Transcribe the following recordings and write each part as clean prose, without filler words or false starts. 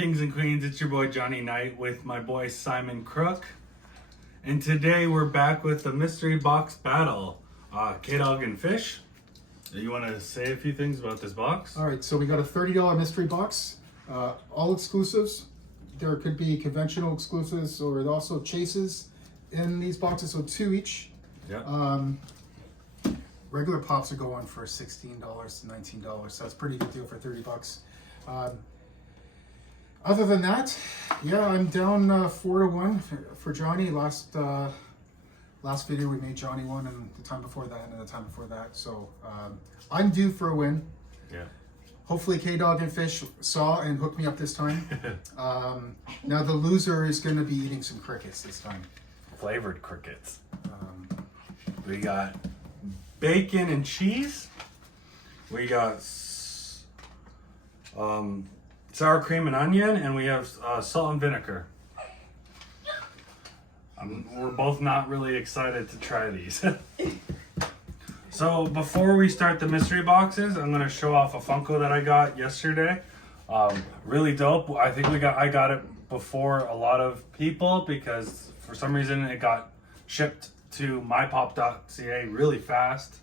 Kings and Queens? It's your boy Johnny Knight with my boy Simon Crook. And today we're back with the mystery box battle. K-Dog and Fish, do you want to say a few things about this box? All right, so we got a $30 mystery box, all exclusives. There could be conventional exclusives or also chases in these boxes, so 2 each. Yeah. Regular pops are going for $16 to $19, so that's a pretty good deal for $30. Other than that, yeah, I'm down 4-1 for Johnny. Last video we made Johnny won, and the time before that, and the time before that. So I'm due for a win. Yeah. Hopefully K-Dog and Fish saw and hooked me up this time. Now the loser is going to be eating some crickets this time. Flavored crickets. We got bacon and cheese. We got sour cream and onion, and we have salt and vinegar. We're both not really excited to try these. So before we start the mystery boxes, I'm gonna show off a Funko that I got yesterday. Really dope. I think I got it before a lot of people because for some reason it got shipped to mypop.ca really fast.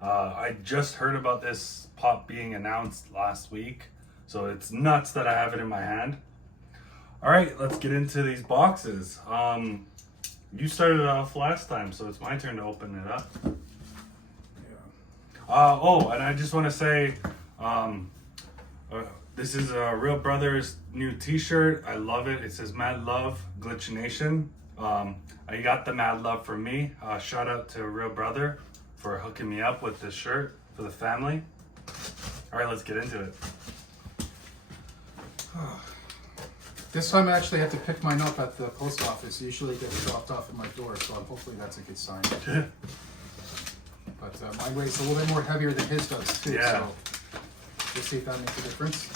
I just heard about this pop being announced last week, so it's nuts that I have it in my hand. All right, let's get into these boxes. You started off last time, so it's my turn to open it up. Oh, and I just want to say, this is a Real Brothers new t-shirt. I love it. It says Mad Love, Glitch Nation. I got the Mad Love from me. Shout out to Real Brother for hooking me up with this shirt for the family. All right, let's get into it. This time I actually had to pick mine up at the post office. Usually it gets dropped off at my door, so hopefully that's a good sign. But mine weighs a little bit more heavier than his does too, Yeah. so we'll see if that makes a difference.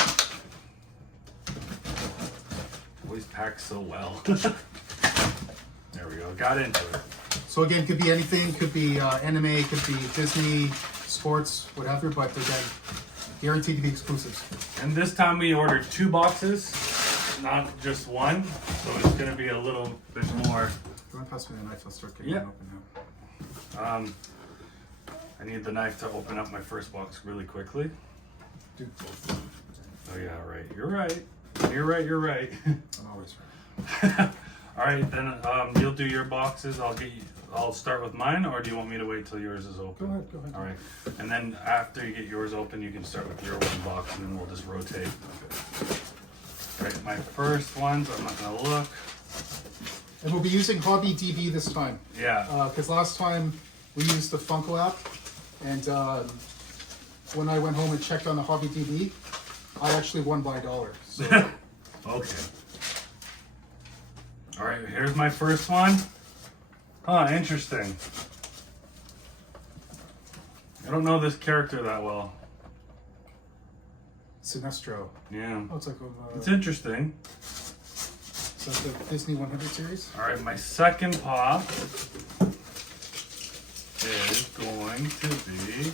Always packed so well. There we go, got into it. So again, could be anything, could be anime, could be Disney, sports, whatever, but they're guaranteed to be exclusives. And this time we ordered 2 boxes, not just one, so it's gonna be a little bit more. If you want to pass me the knife, I'll start getting them open now. I need the knife to open up my first box really quickly. Do both. Oh yeah, right. You're right. You're right. You're right. I'm always right. All right, then you'll do your boxes. I'll start with mine, or do you want me to wait till yours is open? Go ahead. Go ahead. All right, and then after you get yours open, you can start with your one box, and then we'll just rotate. All right, my first ones. I'm not gonna look. And we'll be using Hobby DB this time. Yeah. Because last time we used the Funko app, and when I went home and checked on the Hobby DB, I actually won by $1. So. Okay. All right, here's my first one. Huh, interesting. I don't know this character that well. Sinestro. Yeah. Oh, it's like It's interesting. it's like the Disney 100 series. All right, my second pop is going to be...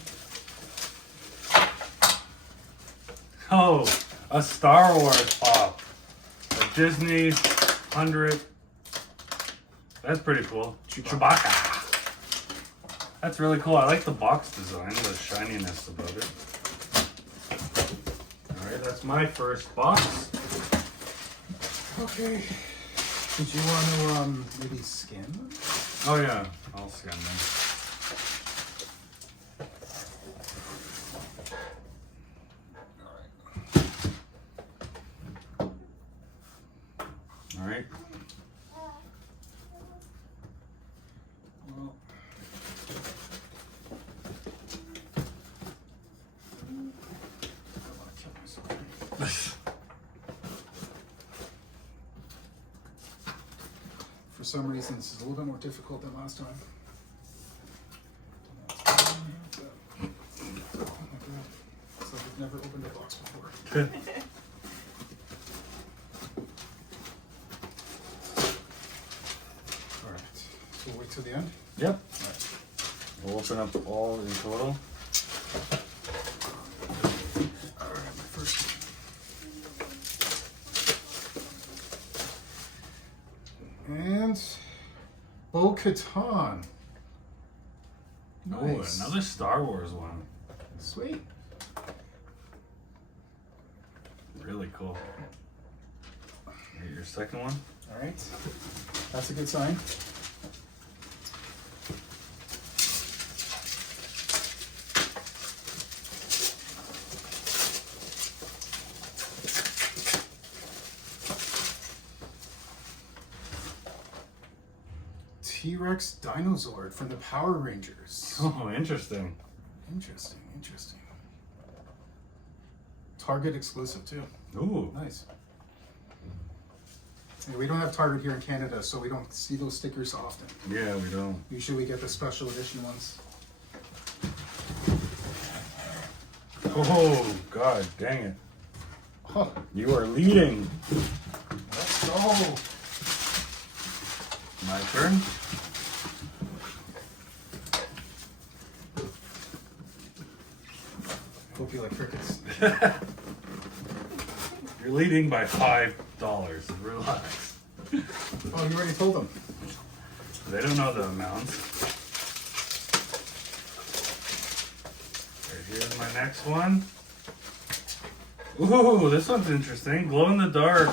Oh, a Star Wars pop. A Disney 100. That's pretty cool. Chewbacca. That's really cool. I like the box design, the shininess about it. All right, that's my first box. Okay. Did you want to maybe scan them? Oh yeah, I'll scan them. All right. Well, I want to kill myself. For some reason, this is a little bit more difficult than last time. Oh my god. It's like I've never opened a box before. Alright, so we'll wait till the end. Yep. Alright. We'll open up all in total. Alright, my first one. Katan. Oh, another Star Wars one. Sweet. Really cool. Here, your second one. All right. That's a good sign. T-Rex Dinosaur from the Power Rangers. Oh, interesting. Interesting. Target exclusive too. Ooh. Nice. Yeah, we don't have Target here in Canada, so we don't see those stickers often. Yeah, we don't. Usually we get the special edition ones. Oh, God dang it. Oh, You are leading. let's go. My turn. Hope you like crickets. You're leading by $5. Relax. Oh, you already told them. They don't know the amounts. Right, here's my next one. Ooh, this one's interesting. Glow in the dark.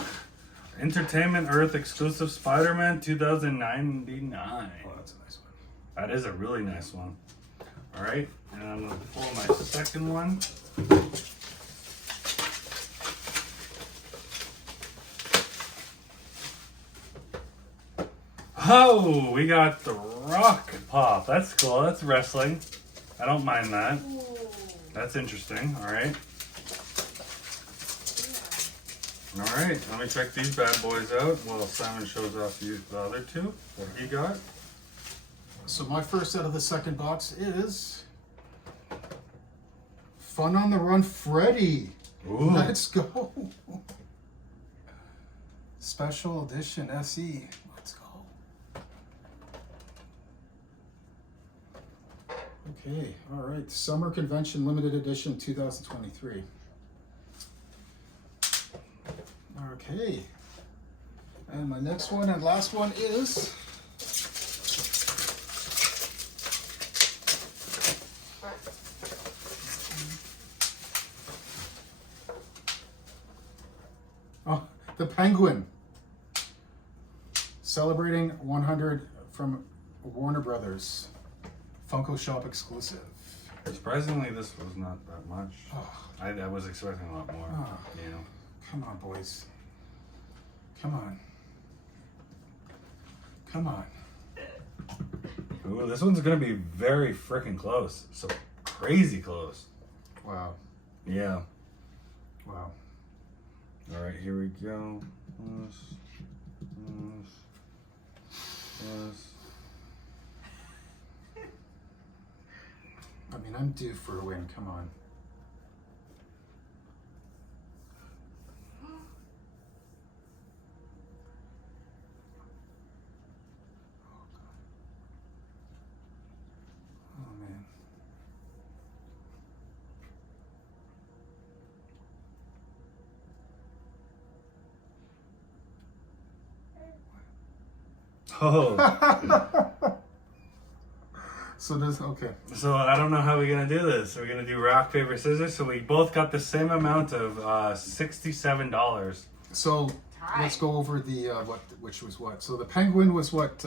Entertainment Earth exclusive Spider-Man 2099. Oh, that's a nice one. That is a really nice one. Alright, and I'm going to pull my second one. Oh, we got the Rock Pop. That's cool. That's wrestling. I don't mind that. That's interesting. Alright. Alright, let me check these bad boys out while Simon shows off the other two that he got. So my first out of the second box is Fun on the Run Freddy. Ooh. Let's go. Special edition SE. Let's go. Okay, all right. Summer Convention Limited Edition 2023. Okay. And my next one and last one is the Penguin. Celebrating 100 from Warner Brothers. Funko Shop exclusive. Surprisingly, this was not that much. Oh, I was expecting a lot more. Oh. You know. come on, boys. Come on. Come on. Ooh, this one's gonna be very freaking close. So crazy close. Wow. Yeah. Wow. All right, here we go. I mean, I'm due for a win. Come on. Oh, man. Oh. So this, okay. So I don't know how we're gonna do this. We're gonna do rock, paper, scissors. So we both got the same amount of $67. So let's go over the which was what. So the Penguin was what,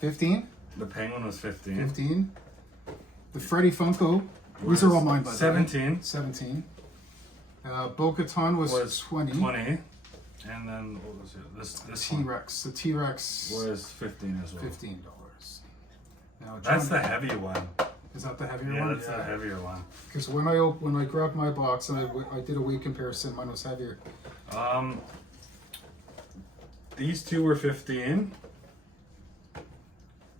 15? The Penguin was 15. 15. The Freddy Funko. These are all mine, by the way. 17. 17. Bo-Katan was 20. 20. And then what was it? This one T-Rex. The T-Rex was 15 as well. $15. Now, That's John, the heavy one. is that the heavier Yeah, one? that's the heavier one. Because when I grabbed my box and I did a weight comparison, mine was heavier. These two were 15.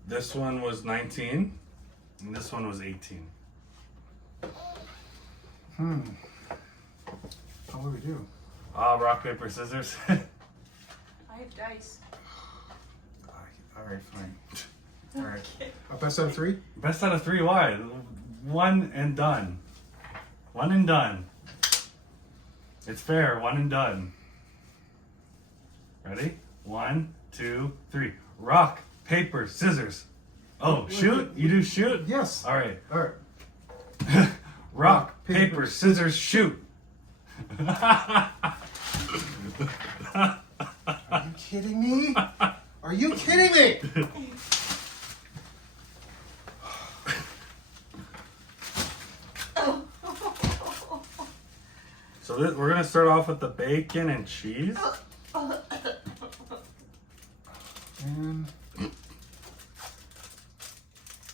This one was 19. And this one was 18. How do we do? Rock, paper, scissors. I have dice. All right, fine. All right. Best out of 3? Best out of 3, why? One and done. One and done. It's fair, one and done. Ready? 1, 2, 3. Rock, paper, scissors. Oh, shoot? You do shoot? Yes. All right. All right. Rock, paper, scissors, shoot. Are you kidding me? Are you kidding me? So we're gonna start off with the bacon and cheese. And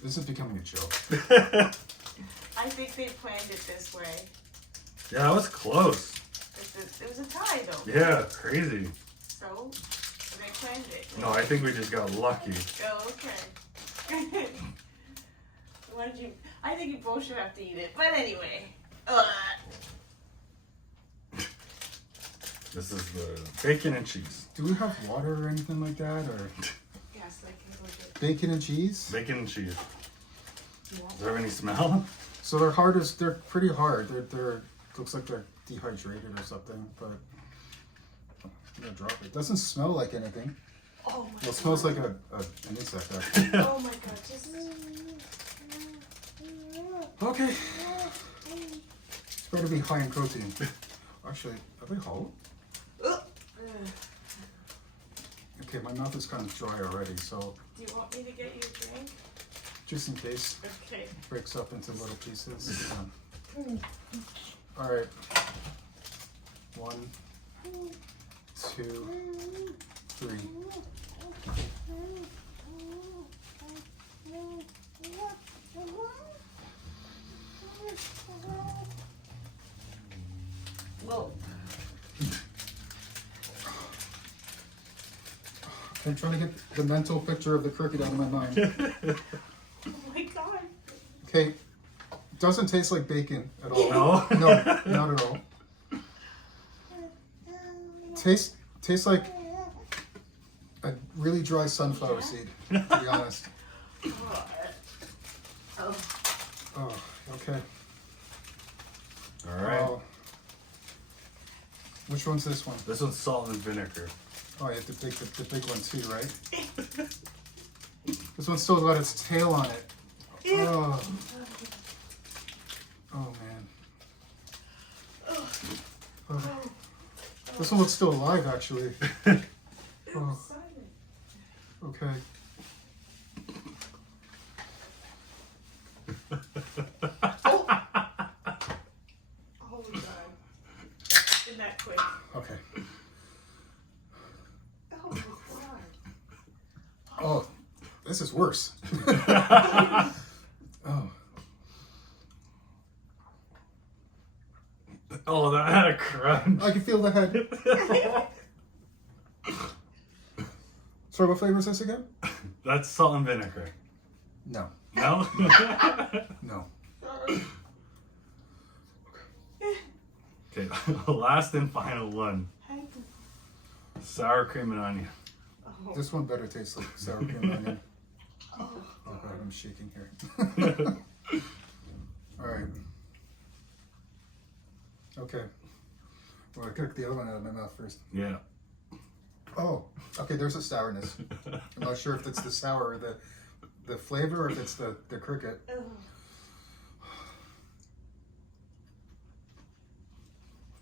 this is becoming a joke. I think they planned it this way. Yeah, that was close. It was a tie though. Yeah, crazy. So they planned it. No, I think we just got lucky. Oh, okay. What did you? I think you both should have to eat it. But anyway. This is the bacon and cheese. Do we have water or anything like that, or Yes, I can go get. bacon and cheese? Bacon and cheese. You want Does there have any smell? So they're pretty hard. They're looks like they're dehydrated or something, but I'm gonna drop it. Doesn't smell like anything. Oh my Well, god. it smells like an insect. Actually. Oh my god. Just. Okay. It's better be high in protein. Actually, are they hollow? Okay, my mouth is kind of dry already, so Do you want me to get you a drink? just in case Okay. it breaks up into little pieces. All right. 1, 2, 3. Whoa. I'm trying to get the mental picture of the cricket out of my mind. Oh my god. Okay, doesn't taste like bacon at all. No? No, not at all. Tastes like a really dry sunflower seed, to be honest. Oh. Oh, okay. All right. Oh. Which one's this one? This one's salt and vinegar. Oh, you have to pick the big one too, right? This one's still got its tail on it. Oh, oh man. Oh. This one looks still alive, actually. Oh, okay. Oh my god. Isn't that quick? Okay. Oh my god. Oh, this is worse. Oh. Oh, that had a crunch. I can feel the head. Sorry, what flavor is this again? That's salt and vinegar. No. No? No. Okay, last and final one. Sour cream and onion. This one better tastes like sour cream and onion. Oh god, I'm shaking here. Alright. Okay. Well, I gotta get the other one out of my mouth first. Yeah. Oh, okay, there's a sourness. I'm not sure if it's the sour or the flavor or if it's the cricket.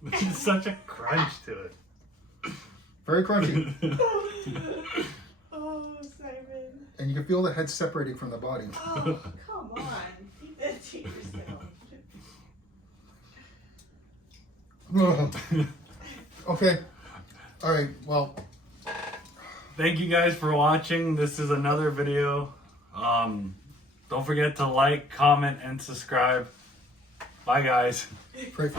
There's such a crunch to it. Very crunchy. Oh, Simon. And you can feel the head separating from the body. Oh, come on. Keep that to yourself. Okay. Alright, well, Thank you guys for watching. This is another video. Don't forget to like, comment, and subscribe. Bye, guys. pray for